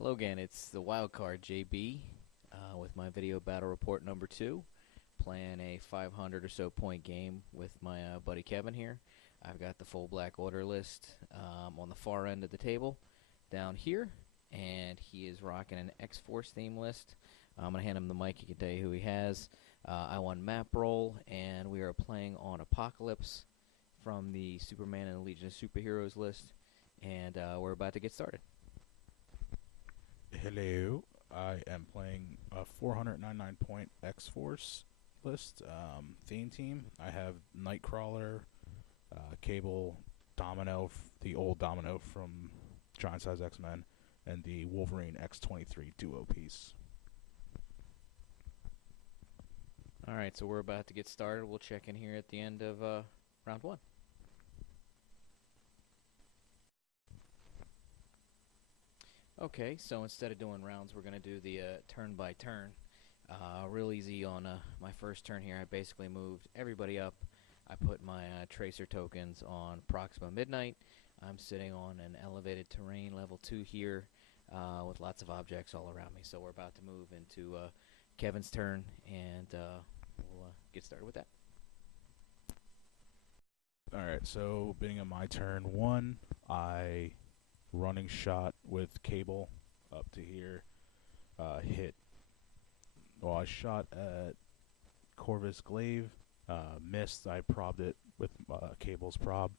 Hello again, it's the Wildcard JB with my video battle report number 2, playing a 500 or so point game with my buddy Kevin here. I've got the full black order list on the far end of the table down here, and he is rocking an X-Force theme list. I'm going to hand him the mic, he can tell you who he has. I won map roll, and we are playing on Apocalypse from the Superman and the Legion of Superheroes list, and we're about to get started. Hello, I am playing a 499 point X-Force list theme team. I have Nightcrawler, Cable, Domino, the old Domino from Giant Size X-Men, and the Wolverine X-23 duo piece. Alright, so we're about to get started. We'll check in here at the end of round 1. Okay, so instead of doing rounds, we're going to do the turn by turn. Real easy on my first turn here. I basically moved everybody up. I put my tracer tokens on Proxima Midnight. I'm sitting on an elevated terrain level 2 here with lots of objects all around me. So we're about to move into Kevin's turn, and we'll get started with that. Alright, so being on my turn 1, I running shot with Cable up to here. Hit. Well, I shot at Corvus Glaive. Missed. I probbed it with Cable's prob.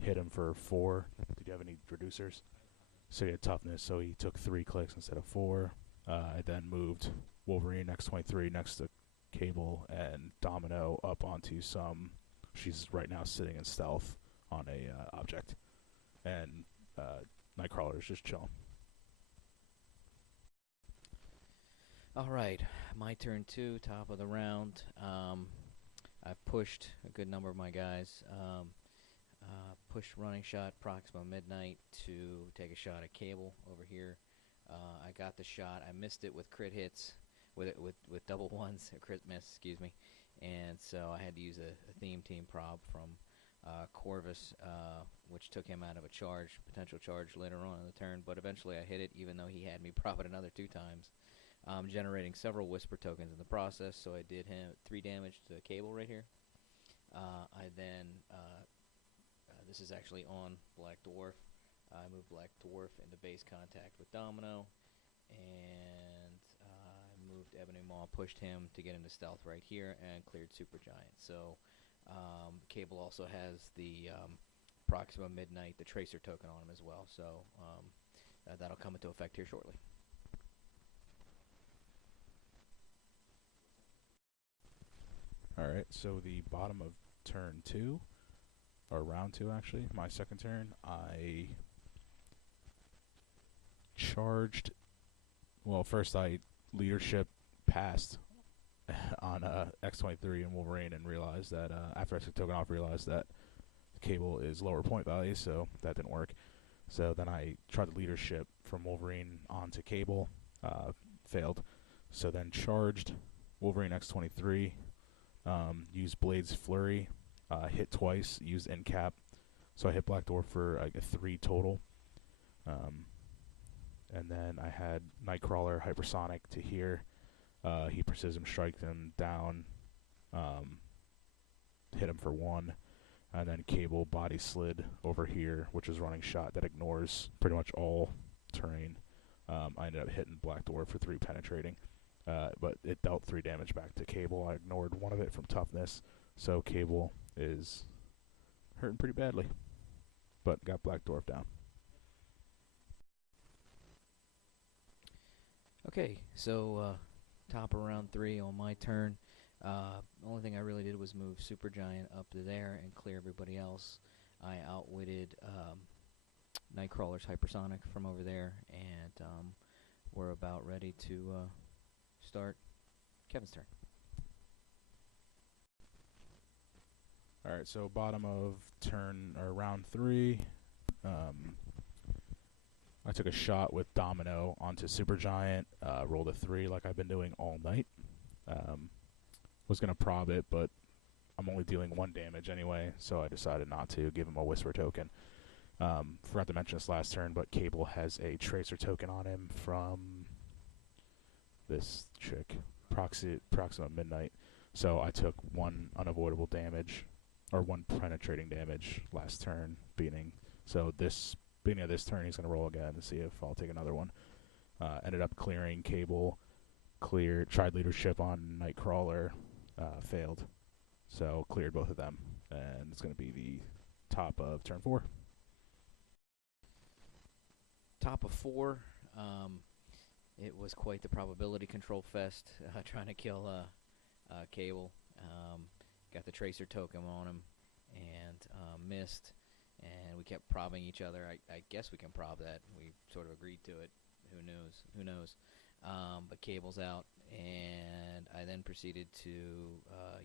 Hit him for 4. Did you have any reducers? So he had toughness, so he took 3 clicks instead of 4. I then moved Wolverine X-23 next to Cable and Domino up onto some. She's right now sitting in stealth on a object. And Nightcrawler is just chilling. Alright, my turn 2, top of the round. I've pushed a good number of my guys. Pushed running shot Proxima Midnight to take a shot at Cable over here. I got the shot. I missed it with crit hits, with double ones, a crit miss, excuse me. And so I had to use a theme team prob from Corvus, which took him out of a potential charge later on in the turn, but eventually I hit it even though he had me prop it another 2 times, generating several Whisper tokens in the process, so I did him 3 damage to Cable right here. I then, this is actually on Black Dwarf, I moved Black Dwarf into base contact with Domino, and I moved Ebony Maw, pushed him to get into stealth right here, and cleared Supergiant. So Cable also has the Proxima Midnight, the Tracer token on him as well, so that'll come into effect here shortly. Alright, so the bottom of turn 2, or round 2 actually, my second turn, I charged. Well, first I leadership passed on X-23 and Wolverine, and realized that after I took token off, realized that Cable is lower point value, so that didn't work. So then I tried the leadership from Wolverine onto Cable, failed. So then charged Wolverine X-23, used Blade's Flurry, hit twice, used end cap, so I hit Black Dwarf for like a 3 total. And then I had Nightcrawler Hypersonic to here. He Precision Striked him down, hit him for 1, and then Cable Body Slid over here, which is running shot that ignores pretty much all terrain. I ended up hitting Black Dwarf for 3 penetrating, but it dealt 3 damage back to Cable. I ignored one of it from toughness, so Cable is hurting pretty badly, but got Black Dwarf down. Okay, so top of round 3 on my turn. The only thing I really did was move Supergiant up to there and clear everybody else. I outwitted Nightcrawler's Hypersonic from over there, and we're about ready to start Kevin's turn. Alright, so bottom of turn, or round 3, I took a shot with Domino onto Supergiant, rolled a 3 like I've been doing all night. Was going to prob it, but I'm only dealing 1 damage anyway, so I decided not to give him a Whisper token. Forgot to mention this last turn, but Cable has a Tracer token on him from this chick, Proxima Midnight. So I took one unavoidable damage, or one penetrating damage last turn, so this beginning of this turn he's going to roll again to see if I'll take another one. Ended up clearing Cable, tried leadership on Nightcrawler, failed. So cleared both of them, and it's going to be the top of turn 4. Top of 4. It was quite the probability control fest, trying to kill Cable. Got the Tracer token on him and missed, and we kept probbing each other. I guess we can prob that. We sort of agreed to it. Who knows? But Cable's out, and I then proceeded to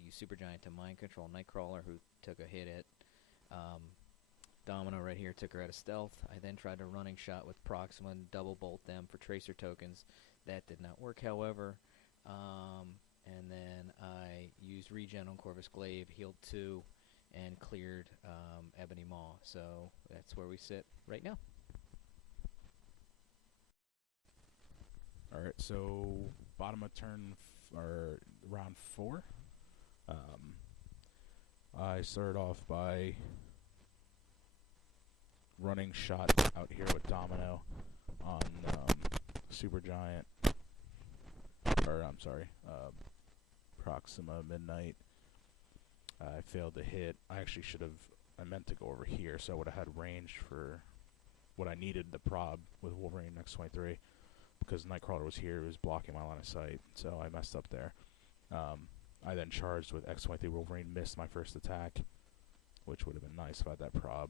use Supergiant to mind control Nightcrawler, who took a hit at Domino right here, took her out of stealth. I then tried a running shot with Proxima and double bolt them for Tracer tokens. That did not work, however. And then I used regen on Corvus Glaive, healed 2, and cleared Ebony Maw. So that's where we sit right now. Alright, so bottom of turn, or round 4. I started off by running shot out here with Domino on Supergiant, or I'm sorry, Proxima Midnight. I failed to hit. I meant to go over here, so I would have had range for what I needed, the prob with Wolverine X23, because Nightcrawler was here, it was blocking my line of sight, so I messed up there. I then charged with X23 Wolverine, missed my first attack, which would have been nice if I had that prob.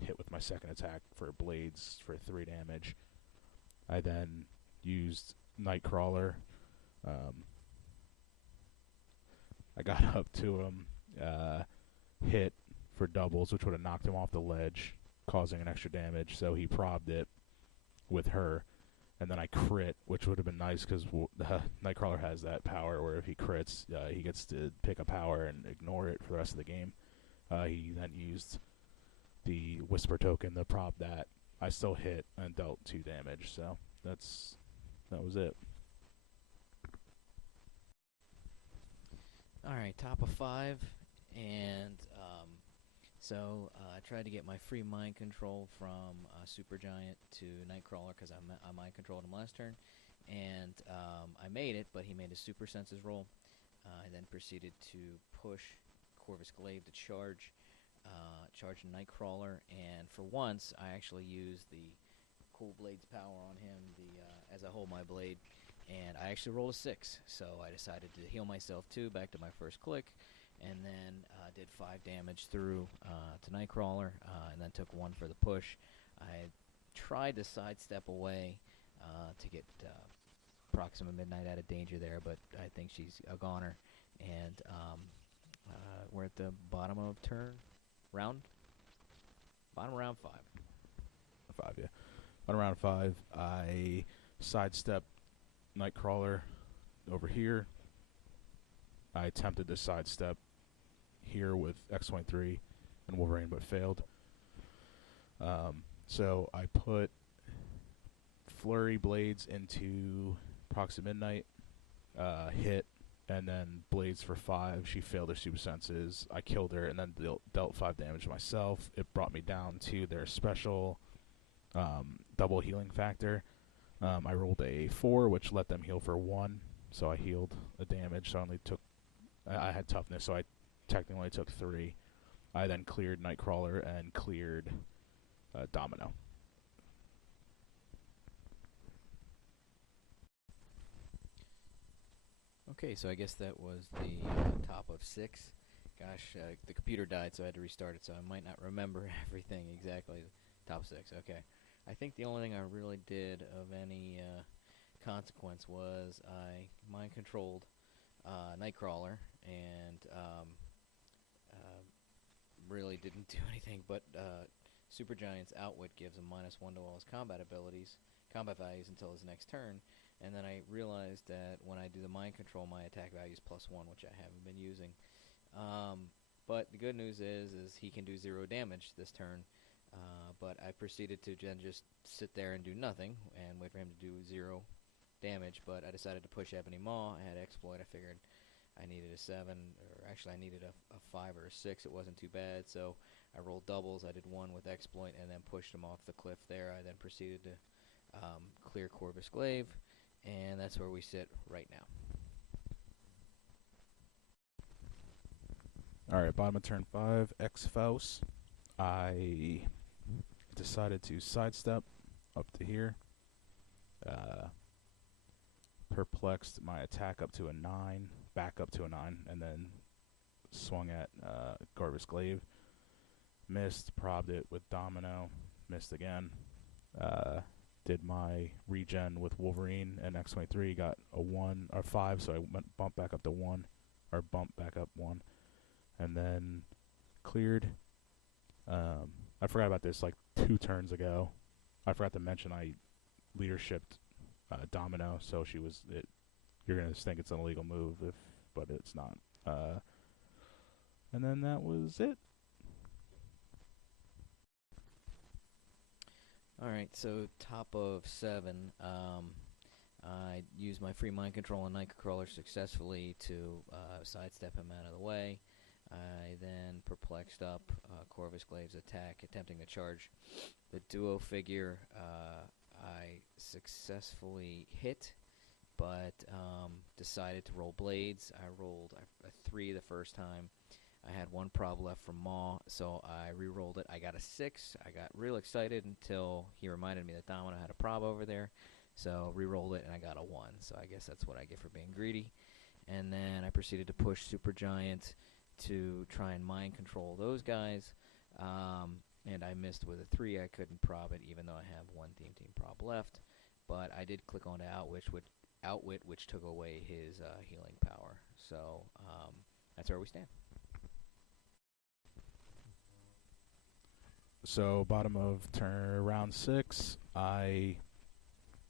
Hit with my second attack for blades for 3 damage. I then used Nightcrawler. I got up to him, hit for doubles, which would have knocked him off the ledge, causing an extra damage, so he probbed it with her. And then I crit, which would have been nice because Nightcrawler has that power where if he crits, he gets to pick a power and ignore it for the rest of the game. He then used the Whisper token to prob that. I still hit and dealt 2 damage, so that was it. Alright, top of 5, and so I tried to get my free mind control from Supergiant to Nightcrawler because I mind controlled him last turn, and I made it, but he made a super senses roll. I then proceeded to push Corvus Glaive to charge Nightcrawler, and for once I actually used the Cool Blade's power on him as I hold my blade, and I actually rolled a 6, so I decided to heal myself too, back to my first click, and then did 5 damage through to Nightcrawler, and then took 1 for the push. I tried to sidestep away to get Proxima Midnight out of danger there, but I think she's a goner, and we're at the bottom of bottom round 5. 5, yeah. On round 5, I sidestepped Nightcrawler over here. I attempted to sidestep here with X23 and Wolverine, but failed. So I put Flurry Blades into Proxima Midnight, hit, and then Blades for 5. She failed her super senses. I killed her and then dealt 5 damage myself. It brought me down to their special double healing factor. I rolled a 4, which let them heal for 1, so I healed a damage. So I had toughness, so I technically only took 3. I then cleared Nightcrawler and cleared Domino. Okay, so I guess that was the top of 6. Gosh, the computer died, so I had to restart it, so I might not remember everything exactly. Top 6, okay. I think the only thing I really did of any consequence was I mind-controlled Nightcrawler, and really didn't do anything, but Supergiant's Outwit gives him -1 to all his combat values until his next turn, and then I realized that when I do the mind control, my attack value is +1, which I haven't been using. But the good news is he can do 0 damage this turn, but I proceeded to then just sit there and do nothing and wait for him to do 0 damage. But I decided to push Ebony Maw. I had exploit. I figured I needed a 7, or actually I needed a 5 or a 6. It wasn't too bad, so I rolled doubles. I did 1 with exploit and then pushed him off the cliff there. I then proceeded to clear Corvus Glaive, and that's where we sit right now. Alright, bottom of turn 5, X-Faust. I decided to sidestep up to here. Perplexed my attack up to a 9, back up to a 9, and then swung at Corvus Glaive. Missed, probbed it with Domino, missed again. Did my regen with Wolverine and X23, got a 1 or 5, so I went bumped back up to 1, or bumped back up 1, and then cleared. I forgot about this like 2 turns ago. I forgot to mention I leadershiped Domino, so she was it. You're gonna think it's an illegal move, but it's not. And then that was it. Alright, so top of 7, I used my free mind control on Nightcrawler successfully to sidestep him out of the way. I then perplexed up Corvus Glaive's attack, attempting to charge the duo figure. I successfully hit, but decided to roll blades. I rolled a 3 the first time. I had 1 prob left from Maw, so I re-rolled it. I got a 6. I got real excited until he reminded me that Domino had a prob over there. So re-rolled it, and I got a 1. So I guess that's what I get for being greedy. And then I proceeded to push Supergiant to try and mind control those guys. And I missed with a 3. I couldn't prob it, even though I have 1 team prob left. But I did click on to Outwit, which took away his healing power. So that's where we stand. So bottom of turn round 6, I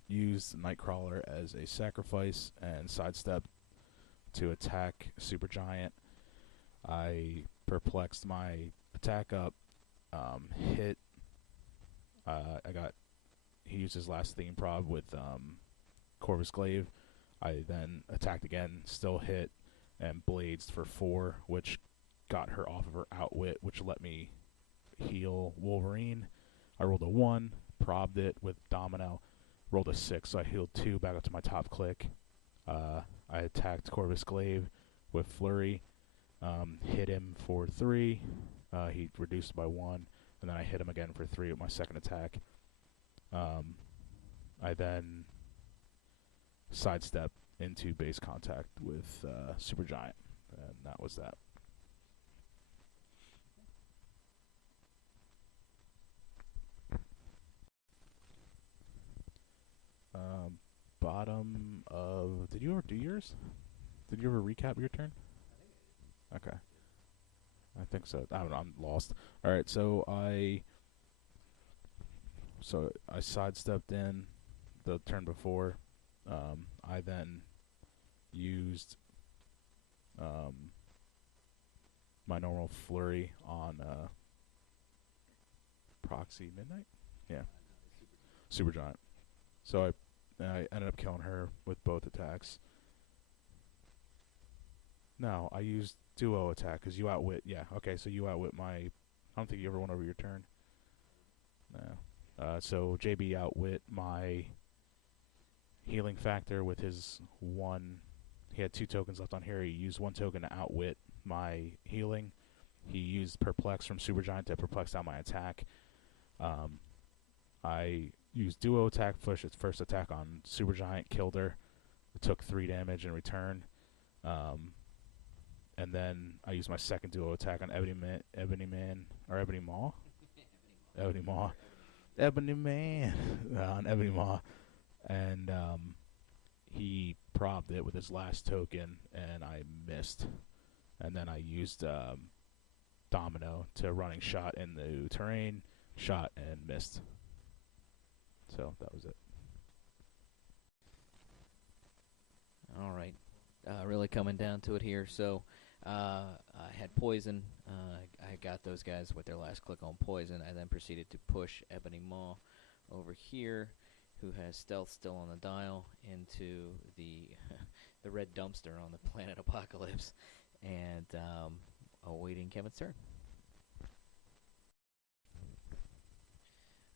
used Nightcrawler as a sacrifice and sidestep to attack Supergiant. I perplexed my attack up, hit. He used his last theme prob with Corvus Glaive. I then attacked again, still hit, and blades for 4, which got her off of her outwit, which let me heal Wolverine. I rolled a 1, probbed it with Domino, rolled a 6, so I healed 2 back up to my top click. I attacked Corvus Glaive with Flurry, hit him for 3. He reduced by 1, and then I hit him again for 3 with my second attack. I then sidestep into base contact with Supergiant, and that was that. Bottom of... Did you ever do yours? Did you ever recap your turn? Okay. I think so. I don't know. I'm lost. Alright, so I sidestepped in the turn before. I then used my normal flurry on Proxy Midnight? Yeah. Supergiant. So I ended up killing her with both attacks. No, I used duo attack because you outwit. Yeah, okay, so you outwit my... I don't think you ever went over your turn. No. So JB outwit my healing factor with his 1. He had 2 tokens left on here. He used 1 token to outwit my healing. He used Perplex from Supergiant to perplex out my attack. I used duo attack, push its first attack on Supergiant, killed her. It took 3 damage in return. And then I used my second duo attack on Ebony Maw. Ebony Man on Ebony Maw. And he probbed it with his last token, and I missed. And then I used Domino to running shot in the terrain, shot and missed. So that was it. All right. Really coming down to it here. So I had poison. I got those guys with their last click on poison. I then proceeded to push Ebony Maw over here, who has stealth still on the dial, into the the red dumpster on the planet Apocalypse, and awaiting Kevin's turn.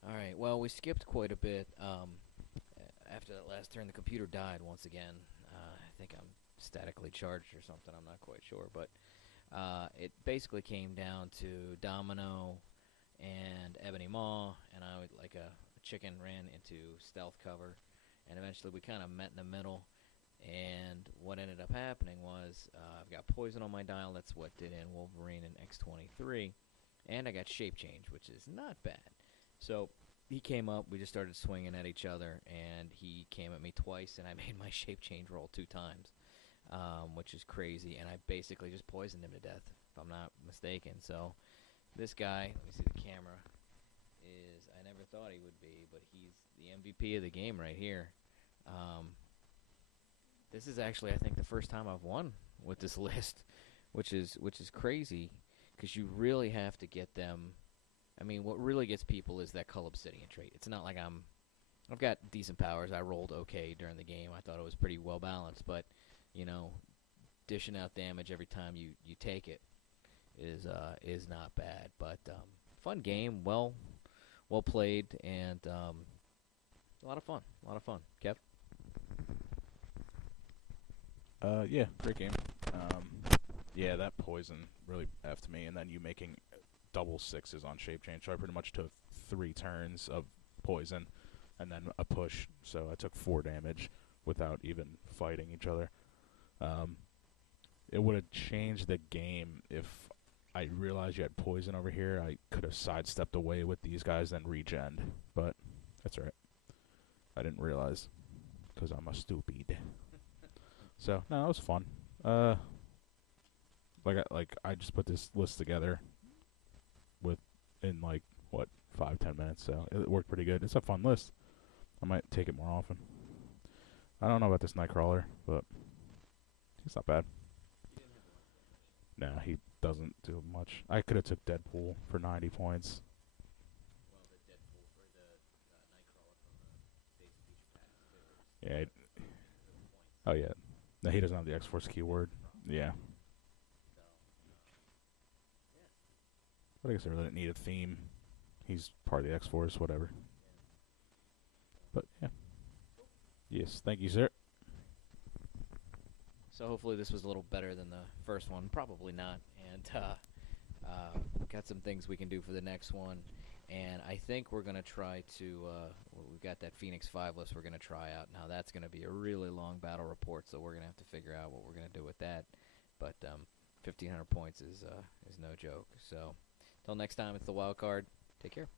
All right. Well, we skipped quite a bit. After that last turn, the computer died once again. I think I'm statically charged or something. I'm not quite sure, but it basically came down to Domino and Ebony Maw, and I would like a chicken ran into stealth cover, and eventually we kind of met in the middle. And what ended up happening was I've got poison on my dial. That's what did in Wolverine and X-23, and I got shape change, which is not bad. So he came up, we just started swinging at each other, and he came at me twice, and I made my shape change roll 2 times, which is crazy, and I basically just poisoned him to death, if I'm not mistaken. So this guy, let me see the camera, is, I never thought he would be, but he's the MVP of the game right here. This is actually, I think, the first time I've won with this list, which is crazy, because you really have to get them. I mean, what really gets people is that Cull Obsidian trait. It's not like I've got decent powers. I rolled okay during the game. I thought it was pretty well balanced, but dishing out damage every time you take it is not bad. But fun game, well played, and a lot of fun. Kev? Yeah, great game. Yeah, that poison really effed me, and then you making double sixes on shape change. So I pretty much took 3 turns of poison, and then a push. So I took 4 damage without even fighting each other. It would have changed the game if I realized you had poison over here. I could have sidestepped away with these guys and regened, but that's all right. I didn't realize because I'm a stupid. So no, that was fun. I just put this list together in like what 5-10 minutes, so it worked pretty good. It's a fun list. I might take it more often. I don't know about this Nightcrawler, but he's not bad. No, he doesn't do much. I could have took Deadpool for 90 points. Well, the Deadpool for the Nightcrawler from the Days of Future Past too. Yeah. Oh yeah. No, he doesn't have the X-Force keyword. Yeah. So, yeah. But I guess I really didn't need a theme. He's part of the X-Force, whatever. But yeah. Yes, thank you, sir. So hopefully this was a little better than the first one. Probably not. And got some things we can do for the next one. And I think we're going to try to, we've got that Phoenix 5 list we're going to try out. Now that's going to be a really long battle report, so we're going to have to figure out what we're going to do with that. But 1,500 points is no joke. So until next time, it's the Wildcard. Take care.